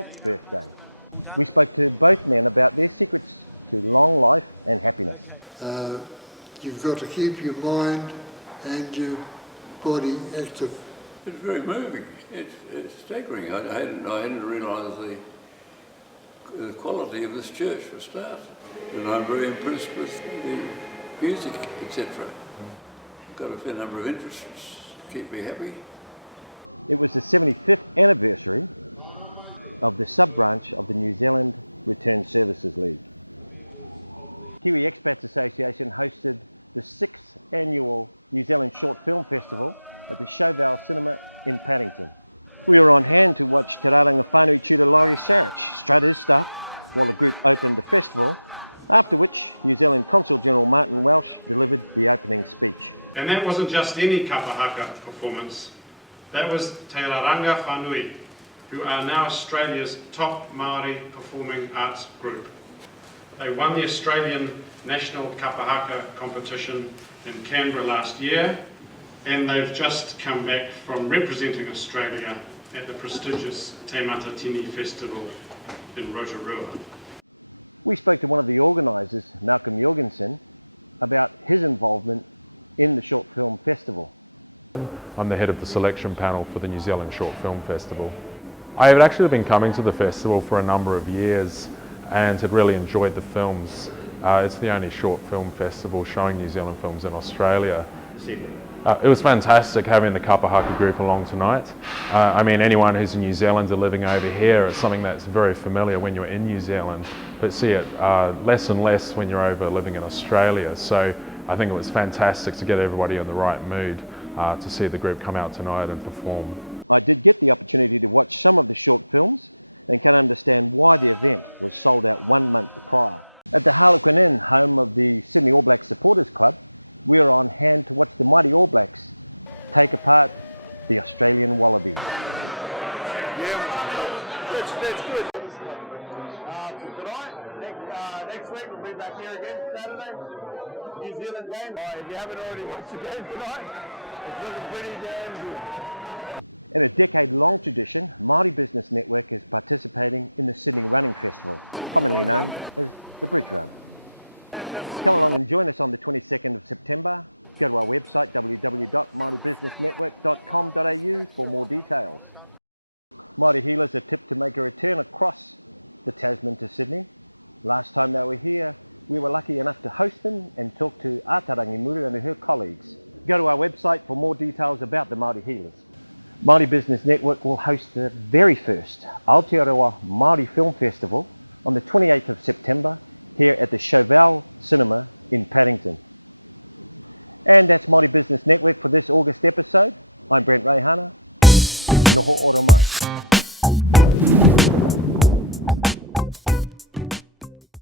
go, you're going to punch them in. All done? Okay. You've got to keep your mind and your body active. It's very moving. It's staggering. I hadn't realised the quality of this church for a start, and I'm very impressed with the music, etc. Got a fair number of interests to keep me happy. And that wasn't just any kapahaka performance, that was Te Ranga Whanui, who are now Australia's top Maori performing arts group. They won the Australian National Kapahaka competition in Canberra last year, and they've just come back from representing Australia at the prestigious Te Matatini Festival in Rotorua. I'm the head of the selection panel for the New Zealand Short Film Festival. I had actually been coming to the festival for a number of years and had really enjoyed the films. It's the only short film festival showing New Zealand films in Australia. It was fantastic having the Kapahaka group along tonight. I mean, anyone who's a New Zealander living over here, it's something that's very familiar when you're in New Zealand, but see it less and less when you're over living in Australia. So I think it was fantastic to get everybody in the right mood to see the group come out tonight and perform. That's good. Tonight, next week we'll be back here again Saturday. New Zealand game. If you haven't already watched the game tonight, it's looking pretty damn good.